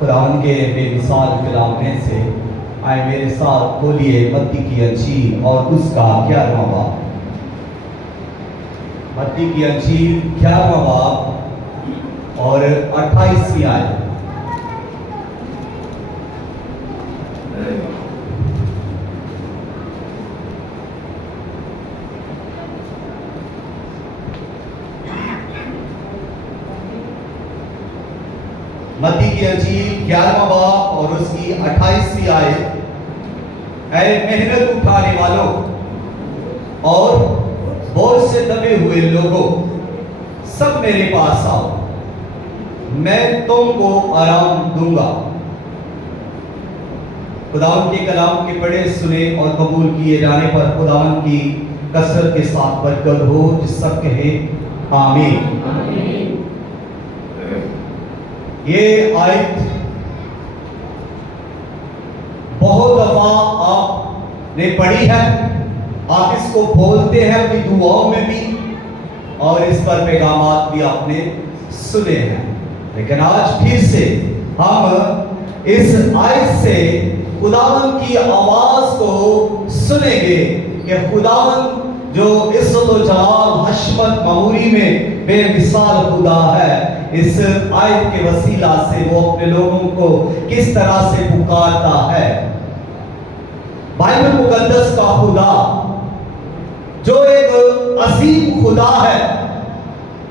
قرآن کے بے مثال کلام میں سے آئے میرے ساتھ بولیے متی کی انجیل اور اس کا 11واں باب۔ متی کی انجیل 11واں باب اور 28ویں آیت۔ متی کی انجیل 11واں باب اور اس کی 28ویں آیت۔ اے محنت اٹھانے والوں اور بوجھ سے دبے ہوئے لوگوں، سب میرے پاس آؤ، میں تم کو آرام دوں گا۔ خداوند کے کلام کے پڑھے سنے اور قبول کیے جانے پر خداوند کی کثرت کے ساتھ برکت ہو، جس سب کہیں آمین۔ یہ آیت بہت دفعہ آپ نے پڑھی ہے، آپ اس کو بولتے ہیں اپنی دعاؤں میں بھی، اور اس پر پیغامات بھی آپ نے سنے ہیں، لیکن آج پھر سے ہم اس آیت سے خداوند کی آواز کو سنیں گے کہ خداوند جو عزت و جلال حشمت معموری میں بے مثال خدا ہے، اس آیت کے وسیلہ سے وہ اپنے لوگوں کو کس طرح سے پکارتا ہے۔ بائبل مقدس کا خدا جو ایک عظیم خدا ہے،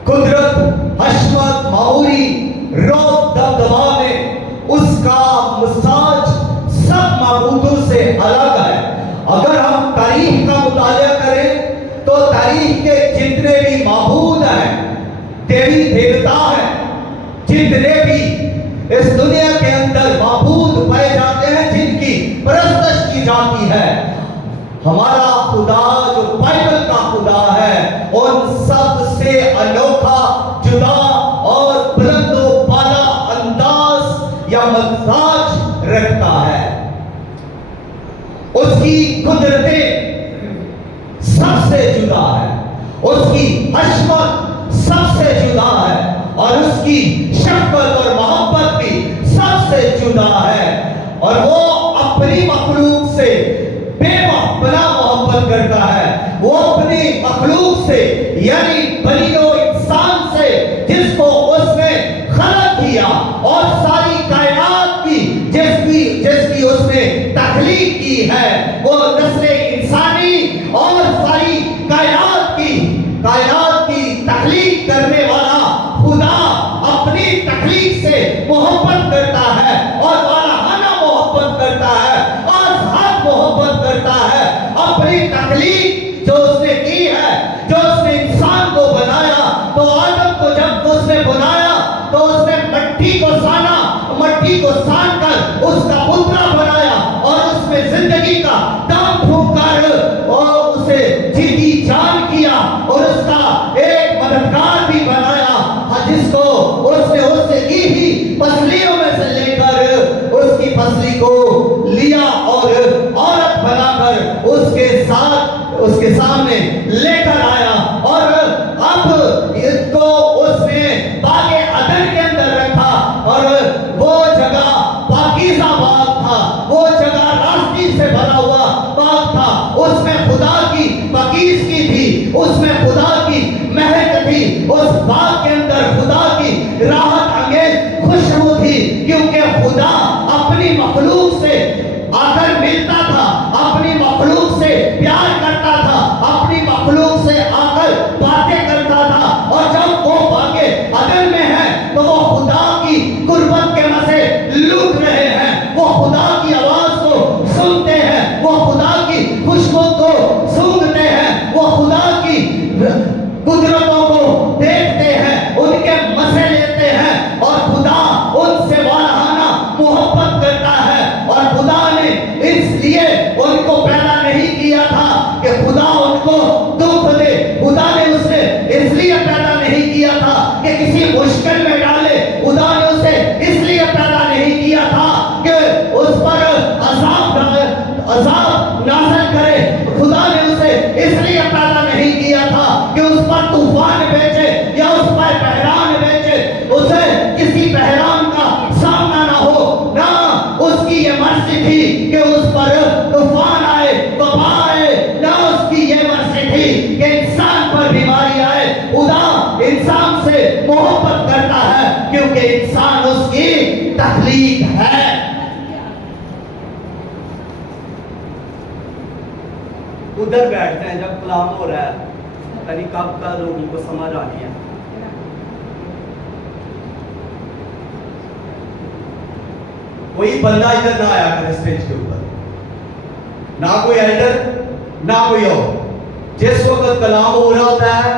قدرت، حشمت، معموری، روب، دبدبا میں اس کا مزاج سب معبودوں سے الگ ہے۔ اگر ہم تاریخ کا مطالعہ کریں تو تاریخ کے جتنے بھی معبود ہیں، دیوی دیوتا ہیں، جتنے بھی اس دنیا کے اندر معبود پائے جاتے ہیں، جن کی پرستش کی جاتی ہے، ہمارا خدا جو بائبل کا خدا ہے ان سب سے انوکھا، جدا اور بلند و بالا انداز یا مزاج رکھتا ہے۔ اس کی قدرتیں سب سے جدا ہے، اس کی حشمت سب سے جدا ہے، اور اس کی شفقت اور محبت بھی سب سے جدا ہے، اور وہ اپنی مخلوق سے بے پناہ محبت کرتا ہے۔ وہ اپنی مخلوق سے یعنی بنی نوع انسان سے، جس کو اس نے خلق کیا اور ساری کائنات کی جس کی اس نے تخلیق کی ہے، وہ نسل انسانی اور ساری کائنات کی تخلیق کرنے والا خدا اپنی تخلیق سے محبت کرتا ہے، اور والہانہ محبت کرتا ہے، اور ذات محبت کرتا ہے۔ اپنی تخلیق جو اس نے کی ہے، جو اس نے انسان کو بنایا، تو آدم کو جب اس نے بنایا تو اس نے مٹی کو سان کر اس کا پترا بنایا، اور اس میں زندگی کا دم پھونک کر اور اسے جیتی جان کیا، اور اس کا ایک مددگار بھی بنایا، جس کو اس نے اس سے کی ہی پسلیوں میں سے لے کر اس کی پسلی کو لیا اور عورت بنا کر اس کے سامنے لے کر آیا، اور اب اس کو اس نے باغ عدن کے اندر رکھا، اور وہ جگہ پاکیزہ باغ تھا، وہ جگہ راستی سے بنا ہوا باغ تھا، اس میں خدا کی پاکیزگی تھی، اس میں خدا کی مہک تھی، اس باغ کے اندر خدا کی راحت انگیز خوشبو تھی، کیونکہ خدا اپنی مخلوق سے آ کر ملتا تھا، اپنی مخلوق سے پیار کرتا تھا، اپنی مخلوق سے آ کر باتیں کرتا تھا، اور جب وہ باغ عدن میں ہے تو وہ خدا کی قربت کے مزے لوٹ رہے ہیں، وہ خدا کی آواز کو سنتے ہیں، وہ خدا کی خوشبو کو سونگھتے ہیں، وہ خدا کی قدرتوں کو دیکھتے ہیں، تخلیق ہے. ادھر بیٹھتے ہیں جب کلام ہو رہا ہے، یعنی کب کا لوگوں کو سمجھ آنی ہے. کوئی بندہ ادھر نہ آیا کرے اسٹیج کے اوپر، نہ کوئی ایلڈر نہ کوئی اور. جس وقت کلام ہو رہا ہوتا ہے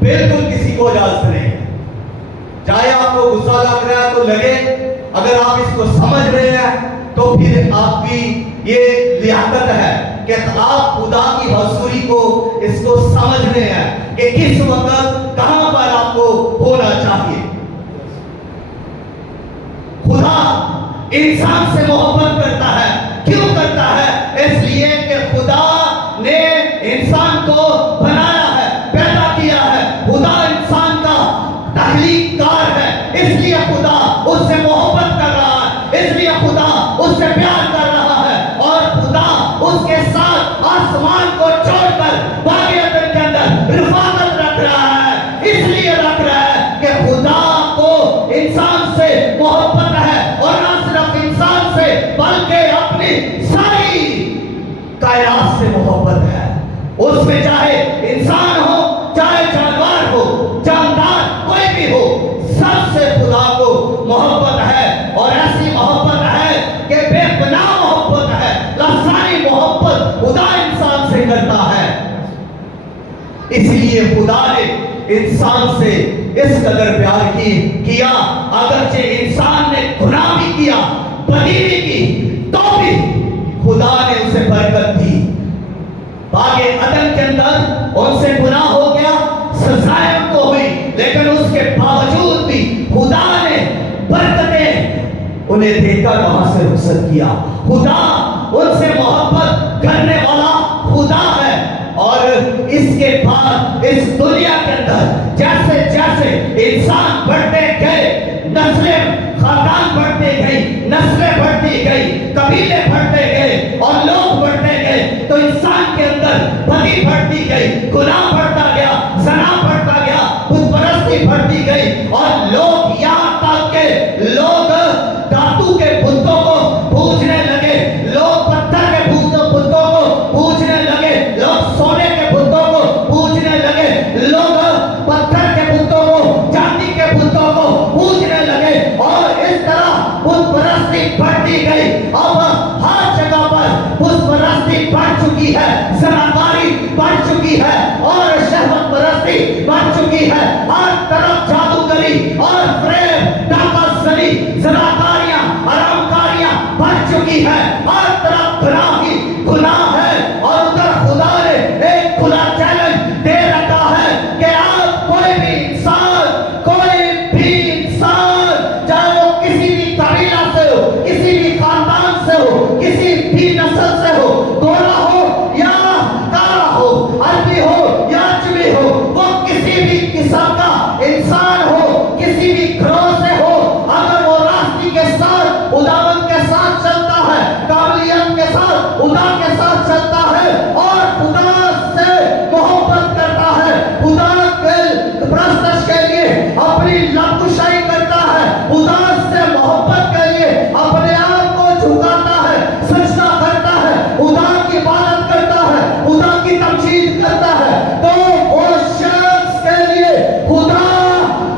بالکل کسی کو اجازت نہیں ہے. چاہے آپ کو غصہ لگ رہا ہے تو لگے، اگر آپ اس کو سمجھ رہے ہیں تو پھر آپ کی یہ لیاقت ہے کہ آپ خدا کی حضوری کو اس کو سمجھ رہے ہیں کہ کس وقت کہاں پر آپ کو ہونا چاہیے. خدا انسان سے محبت کرتا ہے. کیوں کرتا ہے؟ اس لیے کہ خدا نے انسان کو بنایا ہے، پیدا کیا ہے. خدا انسان کا تخلیق کار ہے، اس لیے خدا اس سے محبت کر رہا ہے، اس لیے خدا اس سے پیار کر رہا ہے. اور خدا اس کے ساتھ آسمان کو چھوڑ کر باغ عدن کے اندر رفاقت رکھ رہا ہے. اس لیے رکھ رہا ہے کہ خدا کو انسان سے محبت ہے، اور نہ صرف انسان سے بلکہ اپنی ساری کائنات سے محبت ہے. اس میں چاہے انسان ہو، چاہے جانور ہو، جاندار کوئی بھی ہو، سب سے خدا کو محبت ہے. اور ایسی محبت ہے کہ بے پناہ محبت ہے. لسانی محبت خدا انسان سے کرتا ہے. اس لیے خدا نے انسان سے اس قدر پیار کیا، اگرچہ انسان نے گناہ بھی کیا، بدی بھی کی، تو بھی خدا نے اسے برکت دی. باغ عدن کے اندر ان سے گناہ ہو گیا، سزائیں ان کو ہوئی، لیکن اس کے باوجود بھی خدا نے برکتیں انہیں دیکھا کہاں سے رخصت کیا. خدا ان سے محبت کرنے والا خدا ہے. اور اس کے بعد اس دنیا کے اندر جیسے جیسے انسان بڑھتے گئے، نسلیں خاندان بڑھتے گئی، نسلیں بڑھتی گئی، قبیلے بڑھتے گئے اور لوگ بڑھتے گئے، تو انسان کے اندر بدی بڑھتی گئی، گناہ بڑھتا گیا، زنا بڑھتا گیا، بت پرستی بڑھتی گئی. اور لوگ یہاں تک کہ لوگ دھاتو کے بتوں کو پوجنے لگے، لوگ پتھر کے بتوں کو پوجنے لگے، لوگ سونے کے بتوں کو پوجنے لگے، لوگ پتھر کے بتوں کو، چاندی کے بتوں کو پوجنے لگے. اور اس طرح بت پرستی بڑھتی گئی. اب ہر جگہ پر بت پرستی بڑھ چکی ہے، زناکاری بڑھ چکی ہے، اور شہوت پرستی بڑھ چکی ہے. ہر طرف جادوگری اور فریب، ڈاکہ زنی، زناکاریاں، حرام کاریاں بڑھ چکی ہے. ہر طرف گناہ ہی گناہ ہے. اور ادھر خدا نے ایک کھلا چیلنج دے رکھا ہے کہ آپ کوئی بھی انسان، چاہے وہ کسی بھی قبیلہ سے ہو، کسی بھی خاندان سے ہو، کسی بھی نسل سے ہو، گورا ہو یا کالا ہو، عربی ہو یا اجمی ہو، وہ کسی بھی قسم کا انسان ہو، کسی بھی گروہ سے ہو، اگر وہ راستی کے ساتھ، خداوند کے ساتھ چلتا ہے، قابلیت کے ساتھ، خدا کے ساتھ چلتا ہے، اور خدا سے محبت کرتا ہے، خدا کے پرستش کے لیے اپنی لب کشائی کرتا ہے، خدا سے محبت کے لیے اپنے آپ کو جھکاتا ہے، سجدہ کرتا ہے، خدا کی عبادت کرتا ہے، خدا کی تمجید کرتا ہے، تو وہ شخص کے لیے خدا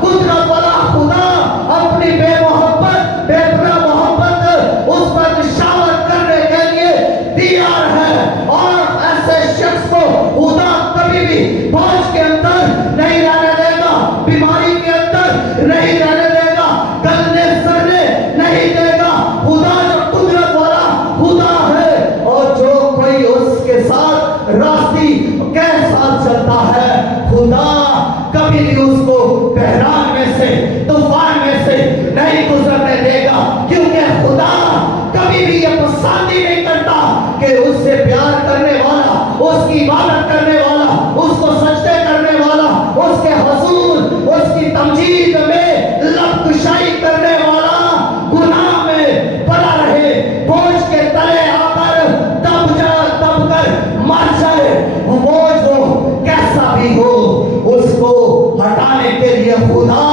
قدرت والا خدا اپنی بے محبت، بے پناہ محبت اس پر نشاور کرنے کے لیے تیار ہے. اور ایسے شخص کو خدا کبھی بھی بوجھ کے اندر نہیں رہنے دے گا، بیماری کے اندر نہیں رہنے دے گا، گلنے سڑنے نہیں دے گا. خدا جو قدرت والا خدا ہے، اور جو کوئی اس کے ساتھ راستی کے ساتھ چلتا ہے، خدا کبھی بھی اس کو بحران میں سے، طوفان میں سے نہیں گزرنے دے گا. کیونکہ خدا کبھی بھی یہ پسند ہی نہیں کرتا کہ اس سے پیار کرنے والا، اس کی عبادت کرنے والا، اس کو سجدے کرنے والا، اس کے حضور، اس کی تمجید میں لب کشائی کرنے والا گناہ میں پڑا رہے، بوجھ کے تلے آ کر دب کر مر جائے. وہ بوجھ ہو کیسا بھی ہو، اس کو ہٹانے کے لیے خدا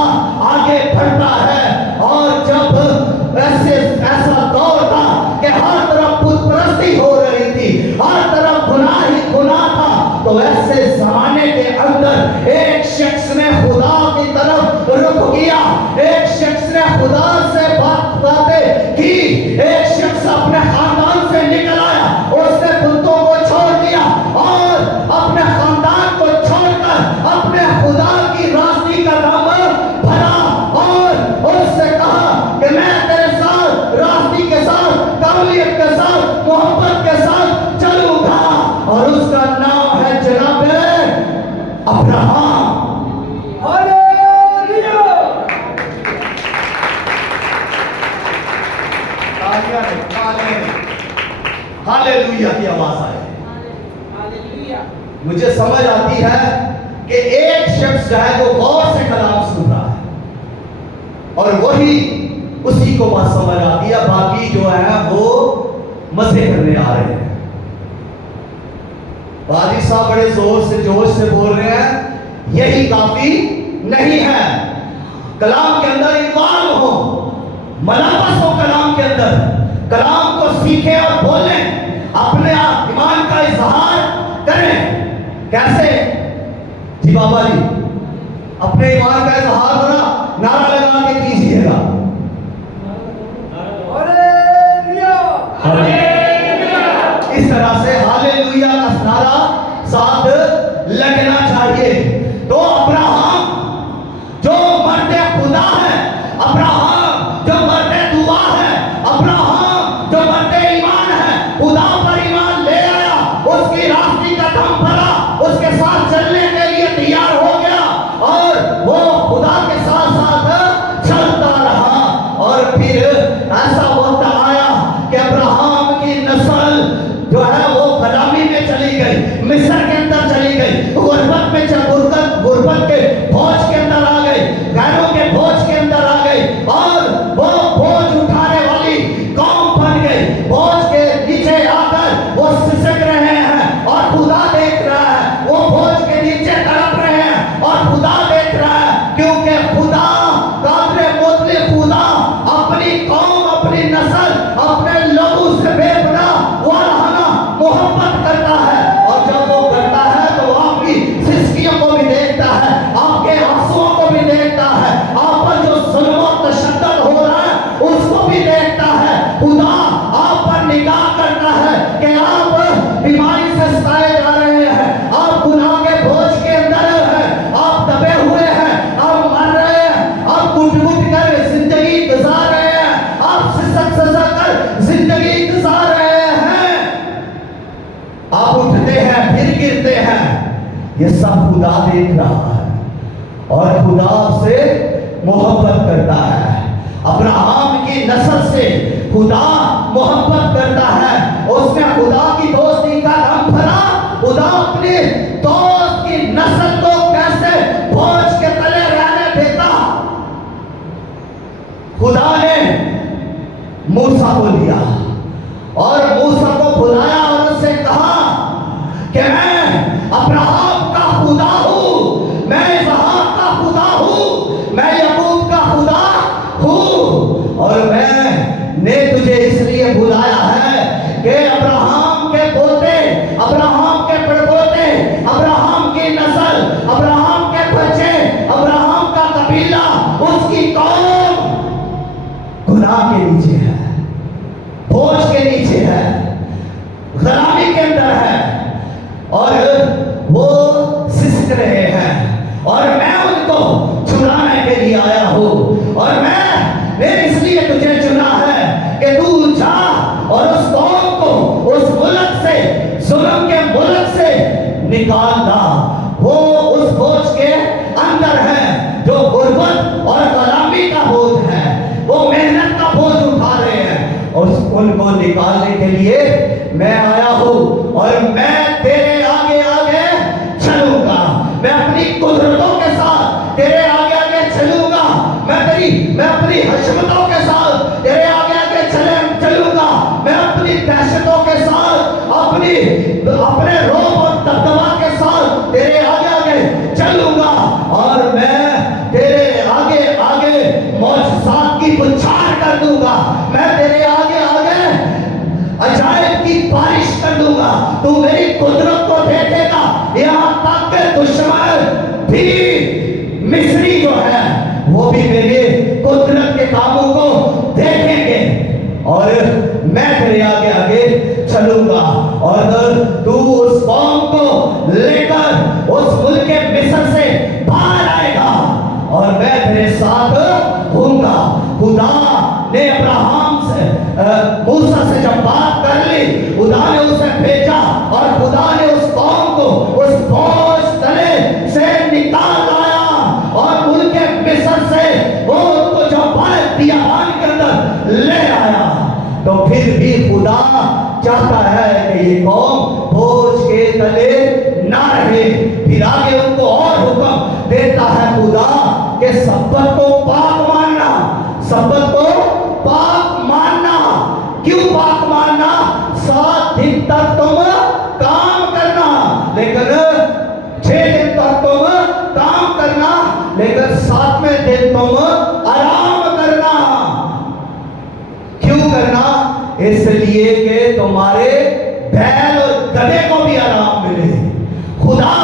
آگے بڑھتا ہے. اور جب ایسے की तरफ रुख किया। एक शख्स ने खुदा से बातें की, एक शख्स अपने खानदान से निकल आया, उसने बुतों को छोड़ दिया और अपने खानदान को छोड़कर अपने खुदा की रास्ते का दामन भरा और उससे कहा कि मैं तेरे साथ रास्ते के साथ, काबिलियत के साथ, मोहब्बत के साथ चलूंगा। और उसका नाम है जनाब अब्राहम। हालेलुया। हालेलुया की आवाज आए। हालेलुया। मुझे समझ आती है कि एक शख्स जो है वो गौर से कलाम सुन रहा है और वही उसी को बात समझ आती है, बाकी जो है वो मजे करने आ रहे हैं। वादी साहब बड़े जोर से जोश से बोल रहे हैं, यही काफी नहीं है। कलाम के अंदर इन्वॉल्व हो, मलाबस हो कलाम के अंदर, कलाम को सीखें और बोलें, अपने आप ईमान का इजहार करें। कैसे जी बाबा जी, अपने ईमान का इजहार करा, नारा लगा के कीजिएगा। इस तरह से हालेलुया का नारा साथ लगना चाहिए। तो अब्राहम जो मर्दे खुदा है, अब्राहम जो मर्दे दुआ है, अब्राहम जो मर्दे ईमान है, खुदा पर ईमान ले आया, उसकी रास्ते का दम भरा, उसके साथ चलने के लिए तैयार हो गया और वो खुदा के साथ साथ चलता रहा। और फिर ऐसा वक्त आया कि अब्राहम की नस्ल जो है वो गुलामी में चली गई, मिस्र के अंदर चली गई, गुर्बत में गुर्बत के बोझ के अंदर आ गई, गैरों के बोझ के अंदर आ गई और वो बोझ उठाने वाली कौम बन गई। बोझ के नीचे आकर वो सिसक रहे हैं और खुदा देख रहा है, वो बोझ के नीचे तड़प रहे हैं और खुदा देख रहा है, क्योंकि खुदा कादरे मोतले खुदा अपनी कौम, अपनी नस्ल, अपने लोगों से बेपनाह वाराना मोहब्बत करता है। और जब वो करता है तो आपकी सिस्कियों को भी देखता है, आपके आंसुओं को भी देखता है, आप पर जो जुल्म और तशद्दुद हो रहा है उसको भी देखता है। खुदा आप पर निगाह करता है कि आप बीमारी से सताए जा रहे हैं, आप गुनाह के बोझ के अंदर हैं, आप दबे हुए हैं, आप मर रहे हैं, आप घुट-घुट कर जिंदगी गुजार रहे हैं, आप सिसक कर जिंदगी गुजार रहे हैं, आप उठते हैं फिर गिरते हैं, ये सब खुदा देख रहा है और खुदा आपसे मोहब्बत करता है। अब्राहम की नस्ल से खुदा मोहब्बत करता है, उसने खुदा की दोस्ती का दम भरा। खुदा अपने दोस्त की नस्ल को कैसे बोझ के तले रहने देता। खुदा ने मूसा को लिया और मूसा को बुलाया और उससे कहा कि मैं अब्राहम का खुदा हूँ, मैं इसहाक का खुदा हूँ, मैं याकूब का खुदा हूँ और मैंने तुझे इसलिए बुलाया है कि अब्राहम के पोते, अब्राहम के पड़पोते, अब्राहम की नस्ल, अब्राहम के बच्चे, अब्राहम का कबीला, उसकी कौम गुनाह के नीचे है, बोझ के नीचे है, गुलामी के अंदर है और वो सिसक रहे हैं और मैं उनको छुड़ाने के लिए आया हूँ और मैंने इसलिए तुझे चुना है कि तू जा और उस कौम को उस मुल्क से, जुल्म के मुल्क से निकाल ला। वो उस बोझ के अंदर है जो गुर्बत और गुलामी का बोझ है, वो मेहनत का बोझ उठा रहे हैं और उनको निकालने के लिए मैं आया हूँ और मैं तेरे आगे आगे चलूंगा, मैं अपनी कुदरतों के साथ तेरे आगे आगे चलूंगा, मैं अपनी हशमतों के साथ तेरे आगे आगे चलूंगा, मैं अपनी दहशतों के साथ अपने रोब और दबदबा के साथ तेरे आगे आगे चलूंगा और मैं तेरे आगे आगे मौजज़ात की बौछार कर दूंगा, मैं तेरे आगे आगे अजायब की बारिश कर दूंगा, तू मेरी कुदरत को देखेगा। यहाँ तक के दुश्मन भी मिस्री जो है खुदा चाहता है कि ये कौम बोझ के तले ना रहे। फिर आगे उनको और हुक्म देता है खुदा कि सब्बत को पाक मानना, सब्बत को पाक मानना। क्यों पाक मानना? 7 दिन तक तुम काम करना, लेकिन 6 दिन तक तुम काम करना, लेकिन 7वें दिन तुम आराम करना। क्यों करना? इसलिए कि तुम्हारे बैल और गधे को भी आराम मिले। खुदा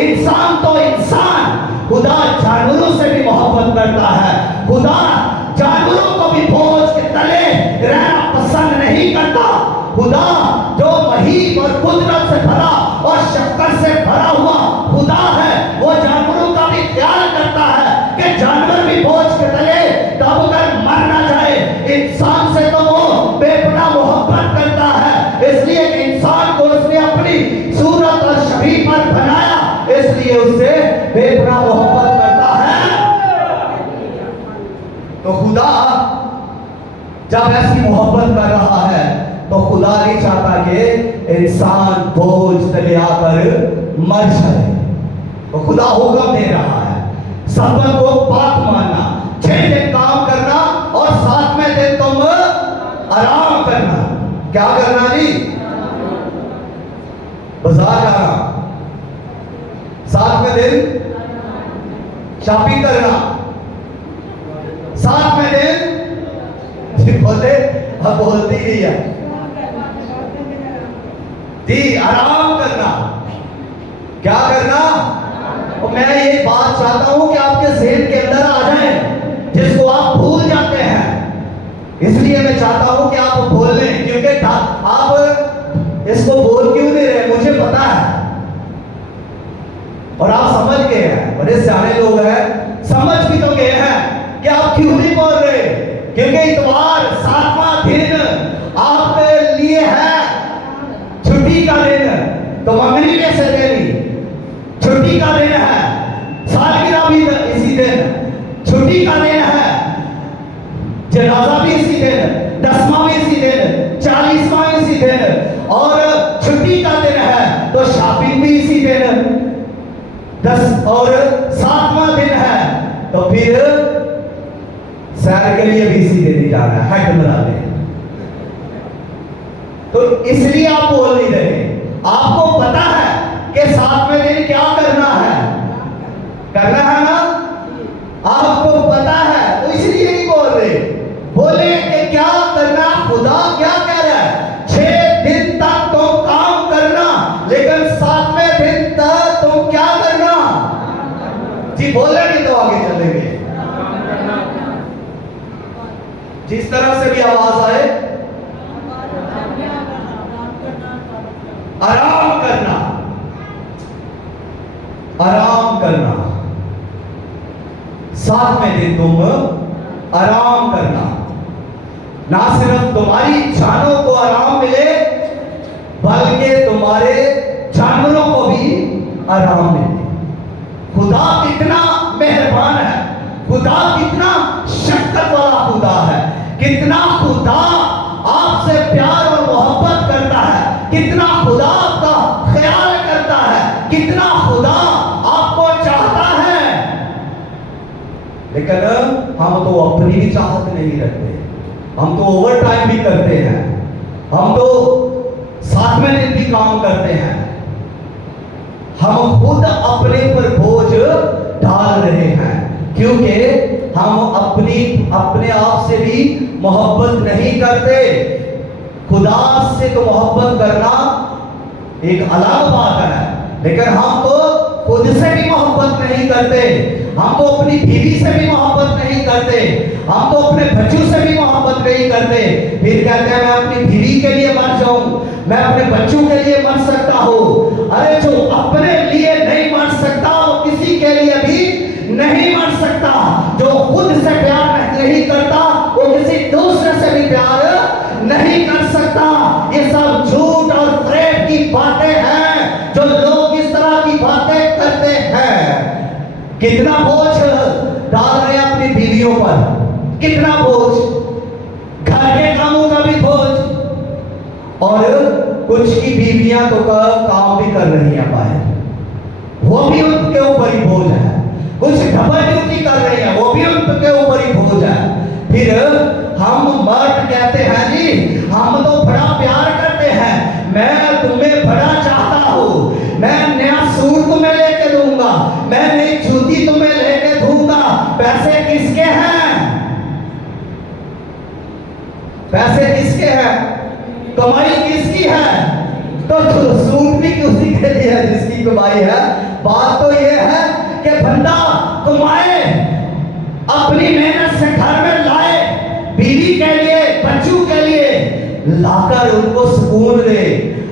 इंसान तो इंसान, खुदा जानवरों से भी मोहब्बत करता है। खुदा जानवरों को भी बोझ के तले रहना पसंद नहीं करता। खुदा जो महीम और कुदरत से भरा और शक्कर से भरा हुआ खुदा है, वो जानवरों का भी ख्याल करता है कि जानवर भी बोझ के तले दब कर मर ना जाए। इंसान से तो वो बेपनाह मोहब्बत करता है, इसलिए कि इंसान को उसने अपनी सूरत और शबीह पर बनाया, इसलिए उससे बेपनाह मोहब्बत करता है। तो खुदा जब ऐसी मोहब्बत कर रहा है तो खुदा नहीं चाहता कि इंसान बोझ तले आकर मर जाए। तो खुदा हुक्म दे रहा है सब्बत को पाक मानना, 6 दिन काम करना और 7वें दिन तुम आराम करना। क्या करना जी? बाजार जाना, 7वें दिन शॉपिंग करना, 7वें दिन बोलते अब बोलती नहीं है जी, आराम करना। क्या करना? और मैं ये बात चाहता हूं कि आपके ज़हन के अंदर आ जाए, जिसको आप भूल जाते हैं। इसलिए मैं चाहता हूं कि आप बोल लें, क्योंकि आप इसको बोल क्यों नहीं रहे मुझे पता है, और आप समझ गए हैं। बड़े सियाने लोग हैं, समझ भी तो गए हैं कि आप क्यों नहीं बोल रहे। क्योंकि इतवार 7वां दिन आपके लिए है छुट्टी का दिन, तो मंगनी कैसे देनी? छुट्टी का दिन है, सालगिरह भी इसी दिन छुट्टी का दिन है, जनाजा भी इसी दिन, 10वां भी इसी दिन, 40वां इसी दिन, और छुट्टी का दिन है तो शॉपिंग भी इसी दिन, 10 और 7वां दिन है तो फिर सैर के लिए भी इसी दिन ही जाना है, हट बनाने। तो इसलिए आप बोल नहीं रहे। आपको पता है कि 7वें दिन क्या करना है, करना है ना? आपको पता है, तो इसलिए नहीं बोल रहे। बोले कि क्या करना? खुदा क्या कह रहा है? 6 दिन तक तुम काम करना, लेकिन 7वें दिन तक तुम क्या करना जी? बोले नहीं तो आगे चलेंगे। जिस तरह से भी आवाज आए, आराम करना, आराम करना। 7वें दिन तुम आराम करना। ना सिर्फ तुम्हारी जानों को आराम मिले, बल्कि तुम्हारे जानवरों को भी आराम मिले। खुदा कितना मेहरबान है, खुदा कितना शफकत वाला खुदा है, कितना खुदा आपसे प्यार और मोहब्बत करता है, कितना खुदा आपका ख्याल करता है, कितना खुदा आपको चाहता है। लेकिन हम तो अपनी भी चाहत नहीं रखते, हम तो ओवर टाइम भी करते हैं, हम तो 7वें दिन भी काम करते हैं। हम खुद अपने पर बोझ डाल रहे हैं, क्योंकि हम अपने आप से भी मोहब्बत नहीं करते। खुदा से तो मोहब्बत करना एक अलग बात है, लेकिन हम तो खुद से भी मोहब्बत नहीं करते, हम तो अपनी बीवी से भी मोहब्बत नहीं करते, हम तो अपने बच्चों से भी मोहब्बत नहीं करते। फिर कहते हैं मैं अपनी बीवी के लिए मर जाऊं, मैं अपने बच्चों के लिए मर सकता हूं। अरे जो अपने लिए नहीं मर सकता वो किसी के लिए भी नहीं मर सकता। जो खुद से प्यार नहीं करता वो किसी दूसरे से भी प्यार नहीं कर सकता। ये सब झूठ और फ्रेब की बातें हैं जो लोग इस तरह की बातें करते हैं। कितना बोझ डाल रहे हैं अपनी बीवियों पर, कितना बोझ, घर के कामों का भी बोझ, और कुछ की बीवियां तो काम भी कर रही हैं बाहर, वो भी उनके ऊपर ही बोझ है। कुछ डबल ड्यूटी कर रही है, वो भी उनके ऊपर ही बोझ है। फिर हम मर्द कहते हैं जी हम तो बड़ा प्यार करते हैं, मैं तुम्हें बड़ा चाहता हूँ, मैं नया सूट तुम्हें लेके दूंगा, मैं नई जूती तुम्हें लेके दूंगा। पैसे किसके हैं? पैसे किसके हैं? कमाई किसकी है? तो सूट भी उसी के लिए है जिसकी कमाई है। बात तो ये है कि बंदा कमाए, अपनी मेहनत से घर में लाए, बीवी के लिए, बच्चों के लिए लाकर उनको सुकून दे,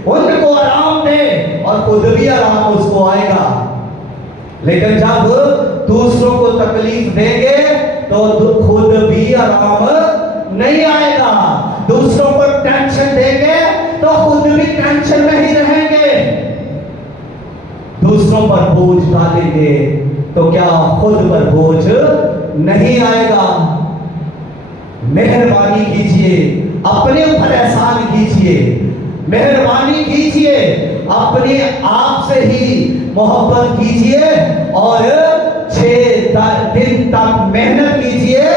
उनको आराम दे और खुद भी आराम उसको आएगा। लेकिन जब दूसरों को तकलीफ देंगे तो खुद भी आराम नहीं आएगा। दूसरों को टेंशन देंगे तो खुद भी टेंशन में ही रहेंगे। दूसरों पर बोझ डालेंगे तो क्या खुद पर बोझ नहीं आएगा? मेहरबानी कीजिए, अपने ऊपर एहसान कीजिए, मेहरबानी कीजिए, अपने आप से ही मोहब्बत कीजिए और 6 दिन तक मेहनत कीजिए।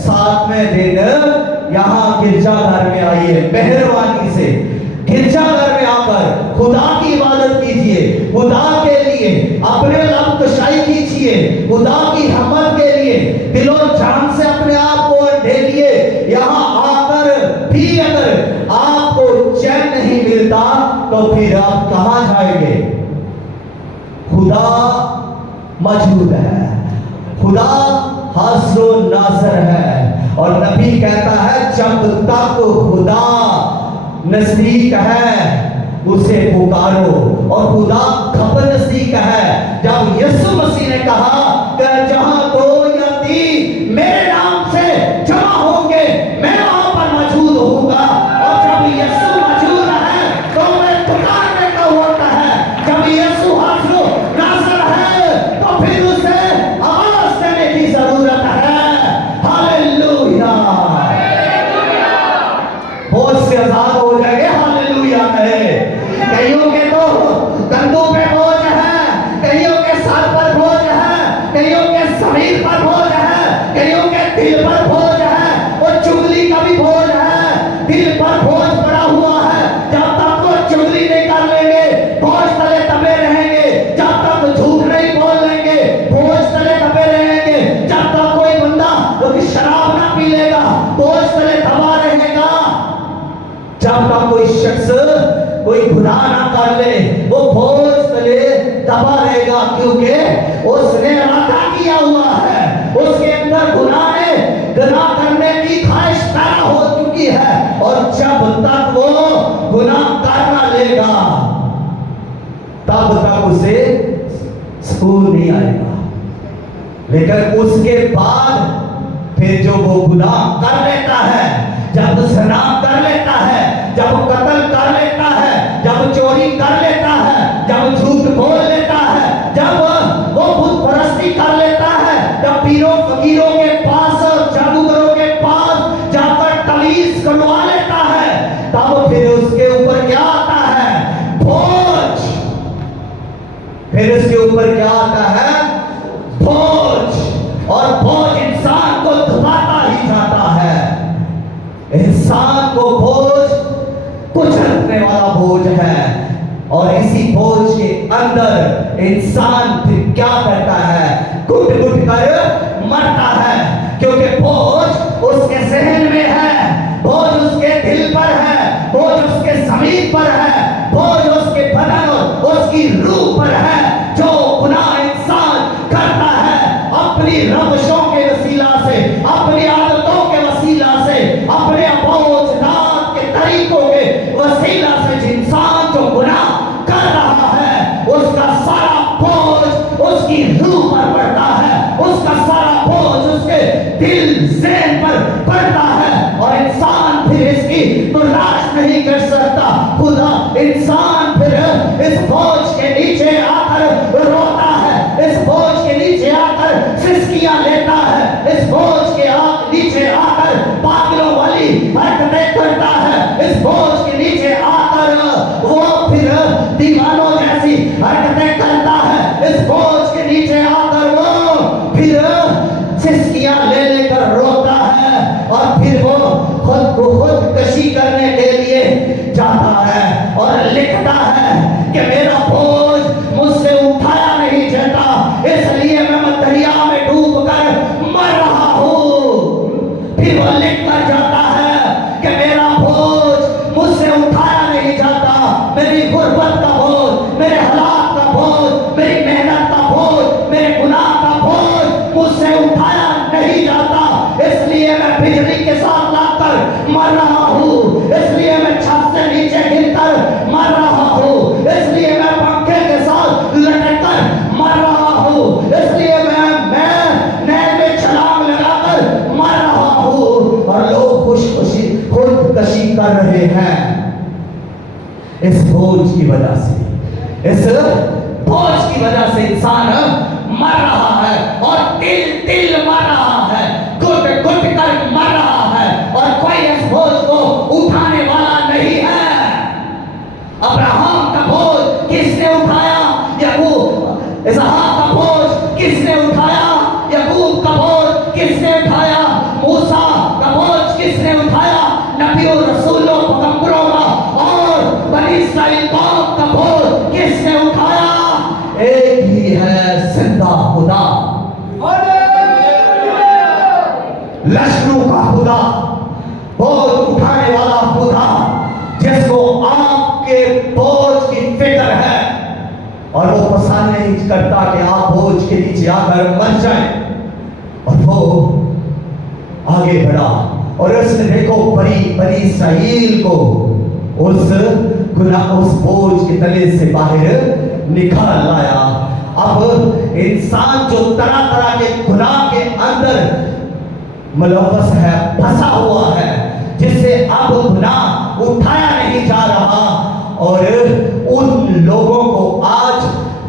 7वें दिन यहाँ गिरजाघर में आइए, मेहरबानी से गिरजाघर में आकर खुदा की इबादत कीजिए, खुदा के लिए अपने लब कशाई कीजिए, खुदा की रहमत के लिए दिलो जान से अपने आप को ढेलिए। यहाँ आकर भी अगर आपको चैन नहीं मिलता तो फिर आप कहाँ जाएंगे? खुदा मौजूद है, खुदा हाज़िर नाज़िर है। और नबी कहता है जब तक खुदा नजदीक है उसे पुकारो, और खुदा कब नजदीक है? जब यीशु मसीह ने कहा कि जहां 2 या 3 मेरे नाम से जमा होंगे मैं वहां पर मौजूद होऊंगा। और जब यीशु मौजूद है तो मैं पुकारने का होता है। जब यीशु हाज़िर नाज़िर है तो फिर उसे आवाज देने की जरूरत है। हालेलुया, बोझ से आजाद हो जाएंगे। हालेलुया कहे। कईयों के तो कंधों पे बोझ है, कईयों के सर पर बोझ है, कईयों के शरीर पर बोझ है, कईयों के दिल पर बोझ है, और चुगली का भी बोझ है। दिल पर बोझ पड़ा हुआ है, जब तक वो चुगली नहीं कर लेंगे बोझ तले दबे रहेंगे। जब तक झूठ नहीं बोल लेंगे बोझ तले दबे रहेंगे। जब तक कोई बंदा शराब ना पी लेगा बोझ तले दबा रहेगा। जब तक कोई शख्स कोई गुनाह ना कर ले वो बोझ तले दबा रहेगा, क्योंकि उसने इरादा किया हुआ है, उसके अंदर गुनाह करने की ख्वाहिश पैदा हो चुकी है। और जब तक वो गुनाह कर ना लेगा तब तक उसे सुकून नहीं आएगा। लेकिन उसके बाद फिर जो वो गुनाह कर लेता है, जब ज़िना कर लेता है, जब कत्ल कर लेता है, जब चोरी कर लेता है, जब झूठ बोल लेता है, जब वो बुत परस्ती कर लेता है, जब पीरों फकीरों के पास, जादूगरों के पास जाकर तवीज़ करवा लेता है, तब फिर उसके ऊपर क्या आता है? बोझ। फिर उसके ऊपर क्या आता है? बोझ। और बोझ इंसान को दबाता ही जाता है। इंसान को बोझ कुचलने वाला बोझ है, और इसी बोझ के अंदर इंसान फिर क्या करता है? घुट घुट कर मरता है, क्योंकि बोझ उसके ज़हन में है, बोझ उसके दिल पर है, बोझ उसके ज़मीर पर है, बोझ उसके बदन और उसकी रूह पर है। जो गुनाह इंसान करता है अपनी रवशों के वसीला से, अपनी आदतों के वसीला से, अपने अपोजदात के तरीकों के वसीला से इंसान जो गुनाह कर रहा है उसका सारा बोझ उसकी रूह पर पड़ता है, उसका सारा बोझ उसके दिल ज़हन पर पड़ता है, और इंसान फिर इसकी बर्दाश्त नहीं कर सकता। खुदा इंसान फिर इस बोझ के नीचे आकर रोता है, इस बोझ के नीचे आकर सिसकियां लेता है, इस बोझ के नीचे आकर पागलों वाली हरकतें करता है, इस बोझ के नीचे इसलिए मैं बिजली के साथ लाकर मर रहा हूँ, इसलिए मैं छत से नीचे गिरकर मर रहा हूँ, इसलिए मैं पंखे के साथ लटक कर मर रहा हूँ, इसलिए मैं नहर में छलांग लगाकर मर रहा हूँ। और लोग खुदकशी कर रहे हैं इस बोझ की वजह से। इस बोझ की वजह से इंसान मर रहा है और तिल तिल मर रहा है, घुट घुट कर मर रहा है, और कोई इस बोझ को उठाने वाला नहीं है। अब्राहम का बोझ किसने उठाया? याकूब। इसहाक का बोझ किसने उठाया? याकूब का बोझ किसने उठाया? मूसा का बोझ किसने उठाया? नबियों, रसूलों, पैगंबरों का और बनी इस्राएल कौम का बोझ किसने उठाया? एक ही है, जिंदा खुदा, लश्करों का खुदा, बोझ उठाने वाला खुदा, जिसको आपके बोझ की फिक्र है, और वो पसंद नहीं करता कि आप बोझ के नीचे आकर मर जाएं। और वो आगे बढ़ा और उसने देखो बनी इस्राएल को उस बोझ के तले से बाहर निकाल लाया। अब इंसान जो तरह तरह के गुनाह के अंदर मुलव्वस है, फंसा हुआ है, जिससे अब गुनाह उठाया नहीं जा रहा, और उन लोगों को आज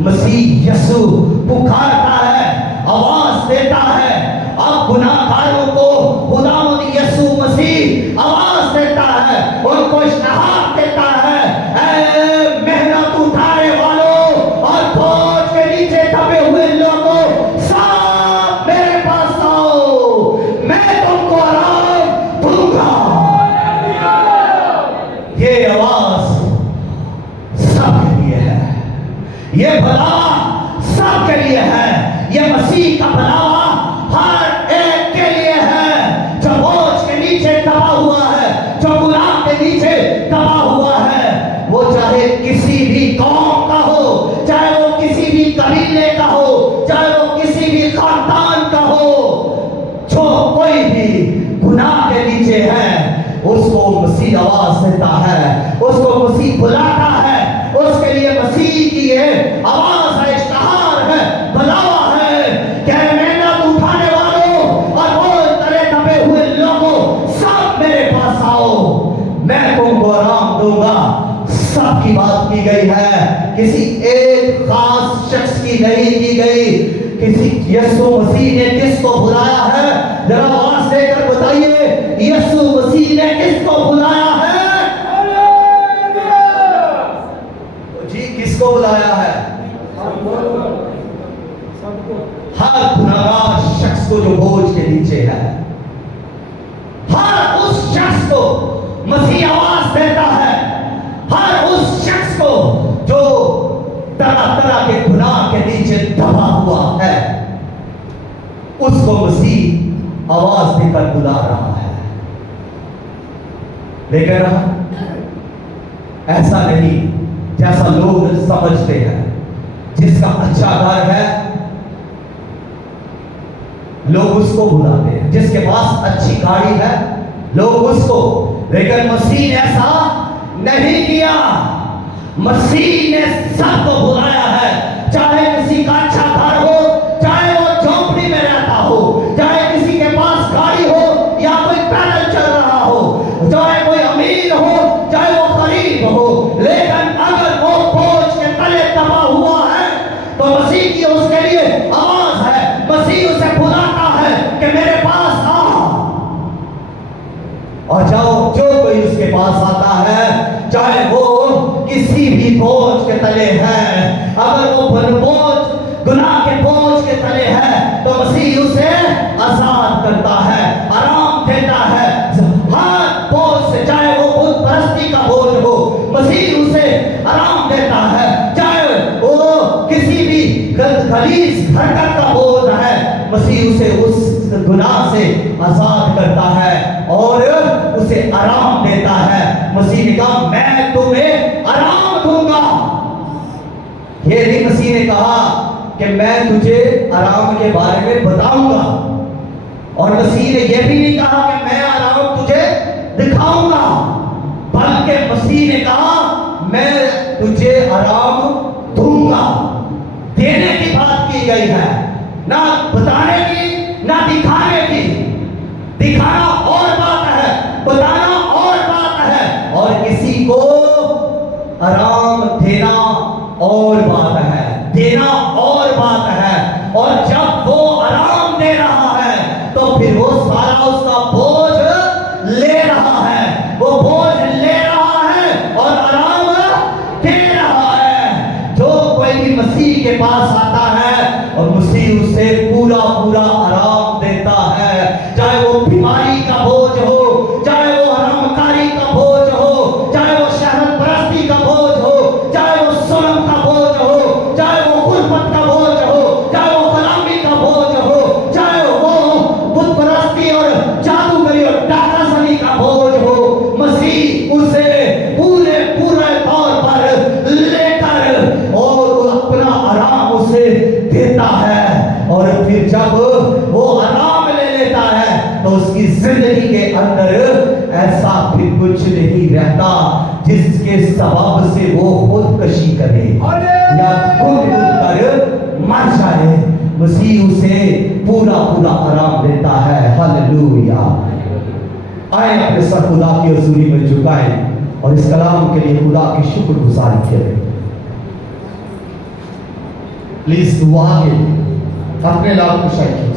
मसीह यीशु पुकारता है, आवाज देता है। अब गुनाहगारों को खुदावंद यीशु मसीह आवाज देता है, उनको इश्तिहार देता है, ऐ मेहनत उठाने वालों और बोझ के नीचे दबे हुए लोगों, सब मेरे पास आओ, मैं तुमको आराम दूंगा। ये आवाज सबके लिए है, ये भलावा सबके लिए है, ये मसीह का भलावा हर एक के लिए है, जो बोझ के नीचे दबा हुआ है, जो गुनाह के नीचे दबा हुआ है, वो चाहे किसी भी कौम का हो, चाहे वो किसी भी कबीले का हो, चाहे वो किसी भी खानदान का हो, जो कोई भी गुनाह के नीचे है, उसको मसीह आवाज देता है, उसको मसीह बुलाता है, उसके लिए मसीह की ये आवाज है, इश्तिहार है, भलावा है कि मेहनत उठाने वालों और बोझ तले दबे हुए लोगों, सब मेरे पास आओ, मैं तुमको आराम दूंगा। सबकी बात की गई है, किसी एक खास शख्स की नहीं की गई। किसी यीशु मसीह ने किसको बुलाया है? जरा आवाज देकर बताइए, यीशु मसीह ने किसको बुलाया है? जी, किसको बुलाया है? हर गुनाहगार शख्स को जो बोझ के नीचे है, हर उस शख्स को मसीह आवाज देता है, हर उस शख्स को जो तरह तरह के गुनाह के नीचे दबा हुआ है, उसको मसीह आवाज देकर बुला रहा है। लेकिन ऐसा नहीं जैसा लोग समझते हैं। जिसका अच्छा घर है लोग उसको बुलाते हैं, जिसके पास अच्छी गाड़ी है लोग उसको, लेकिन मसीह ने ऐसा नहीं किया। मसीह ने सबको बुलाया है, चाहे किसी का अच्छा घर हो, चाहे वो झोपड़ी में रहता हो, चाहे किसी के पास गाड़ी हो या कोई पैदल चल रहा हो, चाहे कोई अमीर हो, चाहे वो गरीब हो, लेकिन अगर वो बोझ के तले दबा हुआ है तो मसीह की उसके लिए आवाज है। मसीह उसे बुलाता है कि मेरे पास आ, और जाओ। जो कोई उसके पास आता है, चाहे वो किसी भी बोझ के तले है, अगर वो बोझ गुनाह के बोझ के तले है तो मसीह उसे आजाद करता है, आराम देता है हर बोझ से। चाहे वो बुत परस्ती का बोझ हो, मसीह उसे आराम देता है। चाहे वो किसी भी खलीस हरकत का बोझ है, मसीह उसे उस गुनाह से आजाद करता है और उसे आराम देता है। मसीह ने कहा मैं तुम्हें आराम दूंगा। ये नहीं मसीह ने कहा कि मैं तुझे आराम के बारे में बताऊंगा, और मसीह ने यह भी नहीं कहा कि मैं आराम तुझे दिखाऊंगा, बल्कि मसीह ने कहा मैं तुझे आराम दूंगा। देने की बात की गई है, ना बताने की, ना दिखाने की। दिखाना और बात है, बताना और बात है, और किसी को आराम देना और बात है, देना और बात है। और जब वो आराम दे रहा है तो फिर वो सारा उसका बोझ ले रहा है, वो बोझ ले रहा है और आराम दे रहा है। जो कोई भी मसीह के पास आता है और मसीह उसे पूरा पूरा आराम देता है, चाहे वो बीमारी का बोझ हो, चाहे वो हरामकारी का बोझ हो, चाहे वो शहरत परस्ती का बोझ हो, चाहे वो जुल्म का बोझ हो, चाहे वो गुर्बत का बोझ हो, चाहे वो गुलामी का बोझ हो, चाहे वो बुत परस्ती और जादूगरी और डाकासनी का बोझ हो, मसीह उसे पूरे पूरे तौर पर लेकर और अपना आराम उसे देता है। और फिर जब वो आराम ले लेता है तो उसकी जिंदगी के अंदर ऐसा भी कुछ नहीं रहता जिसके सबब से वो खुदकशी करे या खुद कर मर जाए। मसीह उसे पूरा पूरा आराम देता है। हालेलुया। आए अपने सर खुदा की हजूरी में झुकाएं और इस कलाम के लिए खुदा की शुक्रगुजारी करें। प्लीज दुआ के अपने लाभ को शायद